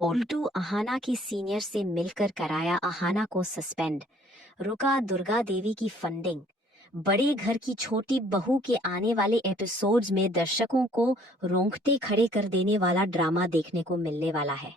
उल्टू अहाना के सीनियर से मिलकर कराया अहाना को सस्पेंड। रुका दुर्गा देवी की फंडिंग। बड़े घर की छोटी बहू के आने वाले एपिसोड्स में दर्शकों को रोंगटे खड़े कर देने वाला ड्रामा देखने को मिलने वाला है,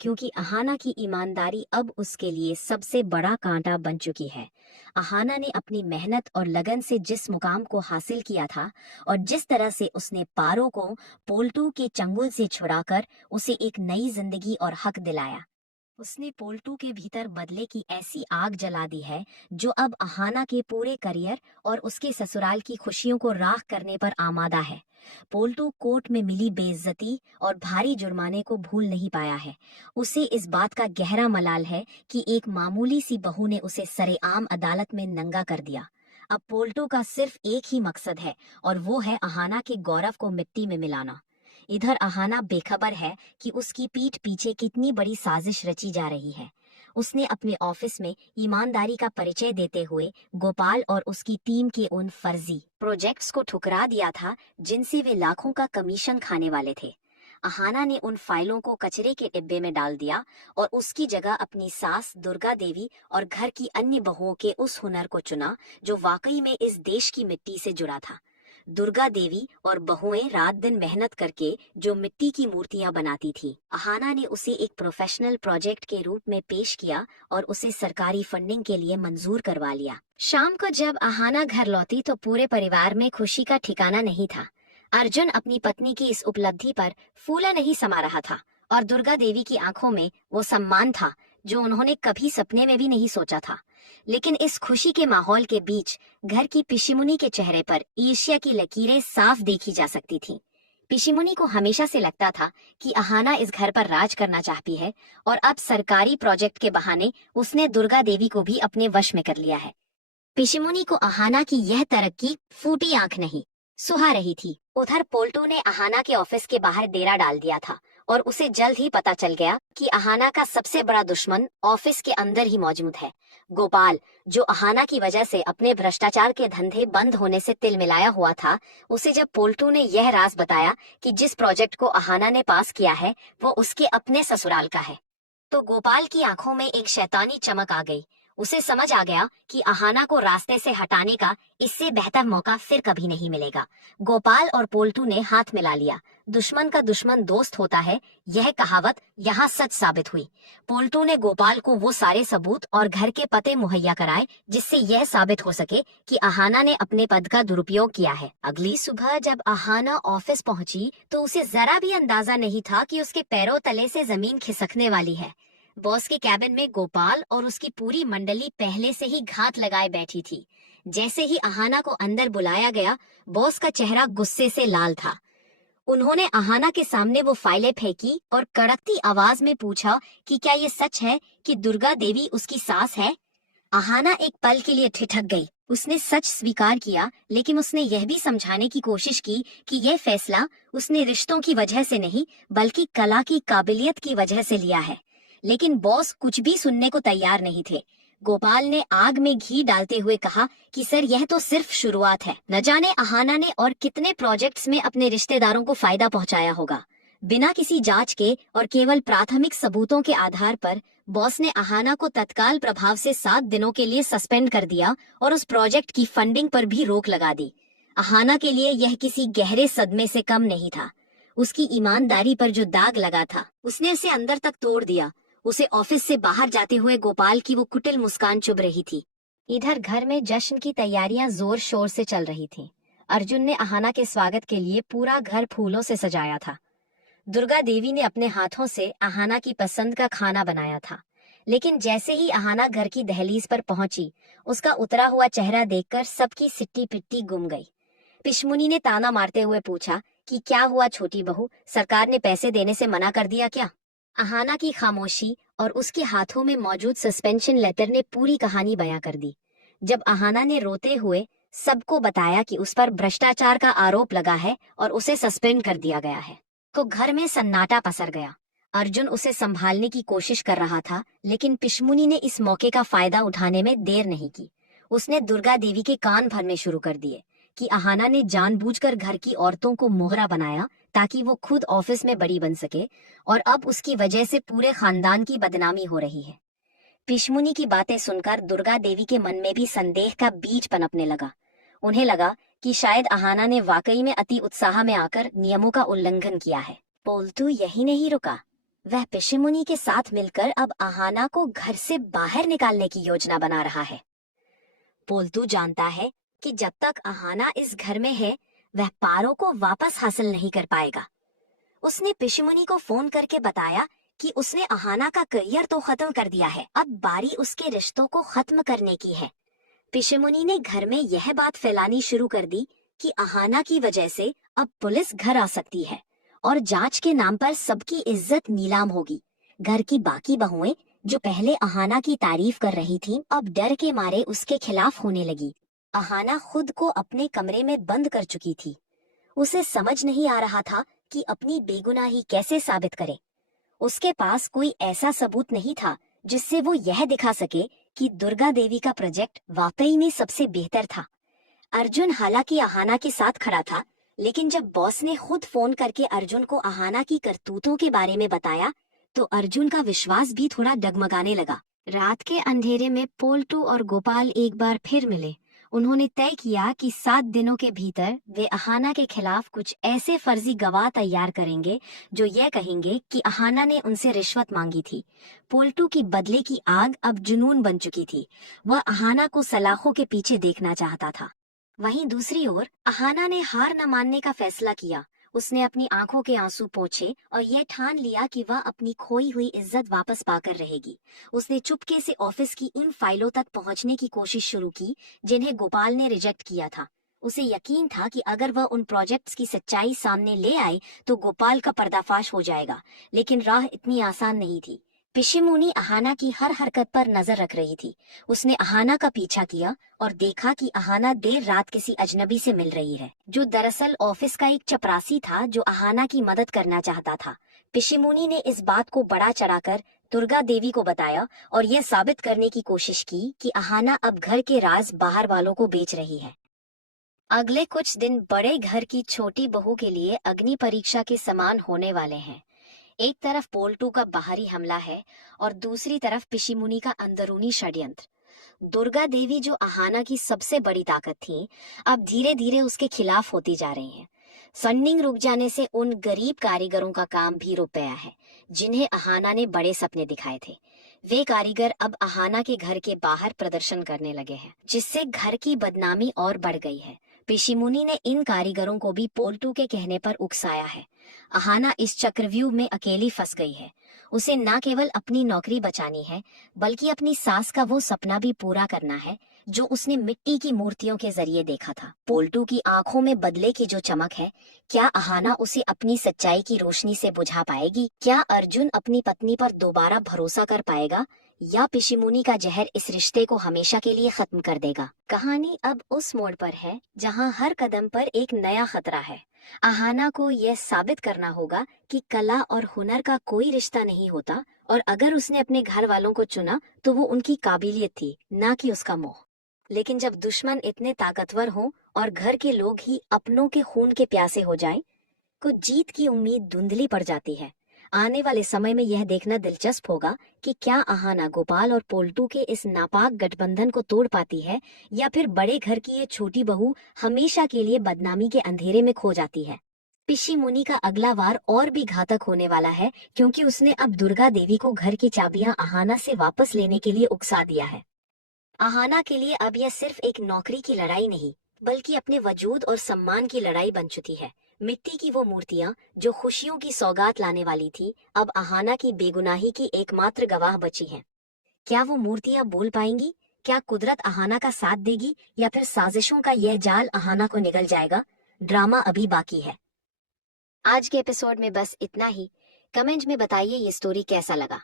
क्योंकि अहाना की ईमानदारी अब उसके लिए सबसे बड़ा कांटा बन चुकी है। अहाना ने अपनी मेहनत और लगन से जिस मुकाम को हासिल किया था और जिस तरह से उसने पारो को पोल्टू के चंगुल से छुड़ाकर उसे एक नई जिंदगी और हक दिलाया, उसने पोल्टू के भीतर बदले की ऐसी आग जला दी है जो अब अहाना के पूरे करियर और उसके ससुराल की खुशियों को राख करने पर आमादा है। पोल्टू कोर्ट में मिली बेइज्जती और भारी जुर्माने को भूल नहीं पाया है। उसे इस बात का गहरा मलाल है कि एक मामूली सी बहू ने उसे सरेआम अदालत में नंगा कर दिया। अब पोल्टू का सिर्फ एक ही मकसद है और वो है अहाना के गौरव को मिट्टी में मिलाना। इधर अहाना बेखबर है कि उसकी पीठ पीछे कितनी बड़ी साजिश रची जा रही है। उसने अपने ऑफिस में ईमानदारी का परिचय देते हुए गोपाल और उसकी टीम के उन फर्जी प्रोजेक्ट्स को ठुकरा दिया था जिनसे वे लाखों का कमीशन खाने वाले थे। अहाना ने उन फाइलों को कचरे के डिब्बे में डाल दिया और उसकी जगह अपनी सास दुर्गा देवी और घर की अन्य बहुओं के उस हुनर को चुना जो वाकई में इस देश की मिट्टी से जुड़ा था। दुर्गा देवी और बहुएं रात दिन मेहनत करके जो मिट्टी की मूर्तियां बनाती थी, अहाना ने उसे एक प्रोफेशनल प्रोजेक्ट के रूप में पेश किया और उसे सरकारी फंडिंग के लिए मंजूर करवा लिया। शाम को जब अहाना घर लौटी तो पूरे परिवार में खुशी का ठिकाना नहीं था। अर्जुन अपनी पत्नी की इस उपलब्धि पर फूला नहीं समा रहा था और दुर्गा देवी की आंखों में वो सम्मान था जो उन्होंने कभी सपने में भी नहीं सोचा था। लेकिन इस खुशी के माहौल के बीच घर की पिशिमुनी के चेहरे पर ईर्ष्या की लकीरें साफ देखी जा सकती थीं। पिशिमुनी को हमेशा से लगता था कि अहाना इस घर पर राज करना चाहती है और अब सरकारी प्रोजेक्ट के बहाने उसने दुर्गा देवी को भी अपने वश में कर लिया है। पिशिमुनी को अहाना की यह तरक्की फूटी आंख नहीं सुहा रही थी। उधर पोल्टू ने अहाना के ऑफिस के बाहर डेरा डाल दिया था और उसे जल्द ही पता चल गया कि अहाना का सबसे बड़ा दुश्मन ऑफिस के अंदर ही मौजूद है, गोपाल, जो अहाना की वजह से अपने भ्रष्टाचार के धंधे बंद होने से तिलमिलाया हुआ था। उसे जब पोल्टू ने यह राज बताया कि जिस प्रोजेक्ट को अहाना ने पास किया है वो उसके अपने ससुराल का है, तो गोपाल की आंखों में एक शैतानी चमक आ गई। उसे समझ आ गया कि अहाना को रास्ते से हटाने का इससे बेहतर मौका फिर कभी नहीं मिलेगा। गोपाल और पोल्टू ने हाथ मिला लिया। दुश्मन का दुश्मन दोस्त होता है, यह कहावत यहाँ सच साबित हुई। पोल्टू ने गोपाल को वो सारे सबूत और घर के पते मुहैया कराए जिससे यह साबित हो सके कि अहाना ने अपने पद का दुरुपयोग किया है। अगली सुबह जब अहाना ऑफिस पहुंची तो उसे जरा भी अंदाजा नहीं था कि उसके पैरों तले से जमीन खिसकने वाली है। बॉस के कैबिन में गोपाल और उसकी पूरी मंडली पहले से ही घात लगाए बैठी थी। जैसे ही अहाना को अंदर बुलाया गया, बॉस का चेहरा गुस्से से लाल था। उन्होंने अहाना के सामने वो फाइलें फेंकी और कड़कती आवाज में पूछा कि क्या ये सच है कि दुर्गा देवी उसकी सास है। अहाना एक पल के लिए ठिठक गई। उसने सच स्वीकार किया, लेकिन उसने यह भी समझाने की कोशिश की कि यह फैसला उसने रिश्तों की वजह से नहीं बल्कि कला की काबिलियत की वजह से लिया है। लेकिन बॉस कुछ भी सुनने को तैयार नहीं थे। गोपाल ने आग में घी डालते हुए कहा कि सर, यह तो सिर्फ शुरुआत है। न जाने अहाना ने और कितने प्रोजेक्ट्स में अपने रिश्तेदारों को फायदा पहुंचाया होगा। बिना किसी जांच के और केवल प्राथमिक सबूतों के आधार पर बॉस ने अहाना को तत्काल प्रभाव से 7 दिनों के लिए सस्पेंड कर दिया और उस प्रोजेक्ट की फंडिंग पर भी रोक लगा दी। अहाना के लिए यह किसी गहरे सदमे से कम नहीं था। उसकी ईमानदारी पर जो दाग लगा था उसने उसे अंदर तक तोड़ दिया। उसे ऑफिस से बाहर जाते हुए गोपाल की वो कुटिल मुस्कान चुभ रही थी। इधर घर में जश्न की तैयारियां जोर शोर से चल रही थीं। अर्जुन ने अहाना के स्वागत के लिए पूरा घर फूलों से सजाया था। दुर्गा देवी ने अपने हाथों से अहाना की पसंद का खाना बनाया था। लेकिन जैसे ही अहाना घर की दहलीज पर पहुंची, उसका उतरा हुआ चेहरा देखकर सबकी सिट्टी पिट्टी गुम गई। पिशमुनी ने ताना मारते हुए पूछा कि क्या हुआ छोटी बहू, सरकार ने पैसे देने से मना कर दिया क्या। अहाना की खामोशी और उसके हाथों में मौजूद सस्पेंशन लेटर ने पूरी कहानी बयां कर दी। जब अहाना ने रोते हुए सबको बताया कि उस पर भ्रष्टाचार का आरोप लगा है और उसे सस्पेंड कर दिया गया है, तो घर में सन्नाटा पसर गया। अर्जुन उसे संभालने की कोशिश कर रहा था, लेकिन पिशमुनी ने इस मौके का फायदा उठाने में देर नहीं की। उसने दुर्गा देवी के कान भरने शुरू कर दिए कि अहाना ने जानबूझकर घर की औरतों को मोहरा बनाया ताकि वो खुद ऑफिस में बड़ी बन सके, और अब उसकी वजह से पूरे खानदान की बदनामी हो रही है। पिशमुनी की बातें सुनकर दुर्गा देवी के मन में भी संदेह का बीज पनपने लगा। उन्हें लगा कि शायद अहाना ने वाकई में अति उत्साह में आकर नियमों का उल्लंघन किया है। पोल्टू यही नहीं रुका, वह पिशमुनी के साथ मिलकर अब अहाना को घर से बाहर निकालने की योजना बना रहा है। पोल्टू जानता है कि जब तक अहाना इस घर में है, वह पारो को वापस हासिल नहीं कर पाएगा। उसने पिशमुनी को फोन करके बताया कि उसने अहाना का करियर तो खत्म कर दिया है, अब बारी उसके रिश्तों को खत्म करने की है। पिशमुनी ने घर में यह बात फैलानी शुरू कर दी कि अहाना की वजह से अब पुलिस घर आ सकती है और जांच के नाम पर सबकी इज्जत नीलाम होगी। घर की बाकी बहुएं जो पहले अहाना की तारीफ कर रही थीं, अब डर के मारे उसके खिलाफ होने लगी। अहाना खुद को अपने कमरे में बंद कर चुकी थी। उसे समझ नहीं आ रहा था कि अपनी बेगुनाही कैसे साबित करे। उसके पास कोई ऐसा सबूत नहीं था जिससे वो यह दिखा सके कि दुर्गा देवी का प्रोजेक्ट वाकई में सबसे बेहतर था। अर्जुन हालांकि अहाना के साथ खड़ा था, लेकिन जब बॉस ने खुद फोन करके अर्जुन को अहाना की करतूतों के बारे में बताया, तो अर्जुन का विश्वास भी थोड़ा डगमगाने लगा। रात के अंधेरे में पोल्टू और गोपाल एक बार फिर मिले। उन्होंने तय किया कि 7 दिनों के भीतर वे अहाना के खिलाफ कुछ ऐसे फर्जी गवाह तैयार करेंगे जो यह कहेंगे कि अहाना ने उनसे रिश्वत मांगी थी। पोल्टू की बदले की आग अब जुनून बन चुकी थी। वह अहाना को सलाखों के पीछे देखना चाहता था। वहीं दूसरी ओर अहाना ने हार न मानने का फैसला किया। उसने अपनी आंखों के आंसू पोंछे और यह ठान लिया कि वह अपनी खोई हुई इज्जत वापस पाकर रहेगी। उसने चुपके से ऑफिस की उन फाइलों तक पहुंचने की कोशिश शुरू की जिन्हें गोपाल ने रिजेक्ट किया था। उसे यकीन था कि अगर वह उन प्रोजेक्ट्स की सच्चाई सामने ले आए तो गोपाल का पर्दाफाश हो जाएगा, लेकिन राह इतनी आसान नहीं थी। पिशिमुनी अहाना की हर हरकत पर नजर रख रही थी। उसने अहाना का पीछा किया और देखा कि अहाना देर रात किसी अजनबी से मिल रही है, जो दरअसल ऑफिस का एक चपरासी था जो अहाना की मदद करना चाहता था। पिशिमुनी ने इस बात को बड़ा चढ़ाकर दुर्गा देवी को बताया और यह साबित करने की कोशिश की कि अहाना अब घर के राज बाहर वालों को बेच रही है। अगले कुछ दिन बड़े घर की छोटी बहू के लिए अग्नि परीक्षा के समान होने वाले हैं। एक तरफ पोल्टू का बाहरी हमला है और दूसरी तरफ पिशिमुनी का अंदरूनी षड्यंत्र। दुर्गा देवी जो अहाना की सबसे बड़ी ताकत थी, अब धीरे धीरे उसके खिलाफ होती जा रही हैं। फंडिंग रुक जाने से उन गरीब कारीगरों का काम भी रुक गया है जिन्हें अहाना ने बड़े सपने दिखाए थे। वे कारीगर अब अहाना के घर के बाहर प्रदर्शन करने लगे हैं, जिससे घर की बदनामी और बढ़ गई है। पिशिमुनी ने इन कारीगरों को भी पोल्टू के कहने पर उकसाया है। अहाना इस चक्रव्यूह में अकेली फंस गई है। उसे न केवल अपनी नौकरी बचानी है, बल्कि अपनी सास का वो सपना भी पूरा करना है जो उसने मिट्टी की मूर्तियों के जरिए देखा था। पोल्टू की आंखों में बदले की जो चमक है, क्या अहाना उसे अपनी सच्चाई की रोशनी से बुझा पाएगी? क्या अर्जुन अपनी पत्नी पर दोबारा भरोसा कर पाएगा, या पिशिमुनी का जहर इस रिश्ते को हमेशा के लिए खत्म कर देगा? कहानी अब उस मोड़ पर है जहां हर कदम पर एक नया खतरा है। अहाना को यह साबित करना होगा कि कला और हुनर का कोई रिश्ता नहीं होता, और अगर उसने अपने घर वालों को चुना तो वो उनकी काबिलियत थी, ना कि उसका मोह। लेकिन जब दुश्मन इतने ताकतवर हों और घर के लोग ही अपनों के खून के प्यासे हो जाएं, तो जीत की उम्मीद धुंधली पड़ जाती है। आने वाले समय में यह देखना दिलचस्प होगा कि क्या अहाना गोपाल और पोल्टू के इस नापाक गठबंधन को तोड़ पाती है, या फिर बड़े घर की ये छोटी बहू हमेशा के लिए बदनामी के अंधेरे में खो जाती है। पिशिमुनी का अगला वार और भी घातक होने वाला है, क्योंकि उसने अब दुर्गा देवी को घर की चाबियां अहाना से वापस लेने के लिए उकसा दिया है। अहाना के लिए अब यह सिर्फ एक नौकरी की लड़ाई नहीं, बल्कि अपने वजूद और सम्मान की लड़ाई बन चुकी है। मिट्टी की वो मूर्तियां जो खुशियों की सौगात लाने वाली थी, अब अहाना की बेगुनाही की एकमात्र गवाह बची हैं। क्या वो मूर्तियां बोल पाएंगी? क्या कुदरत अहाना का साथ देगी, या फिर साजिशों का यह जाल अहाना को निगल जाएगा? ड्रामा अभी बाकी है। आज के एपिसोड में बस इतना ही। कमेंट में बताइए ये स्टोरी कैसा लगा।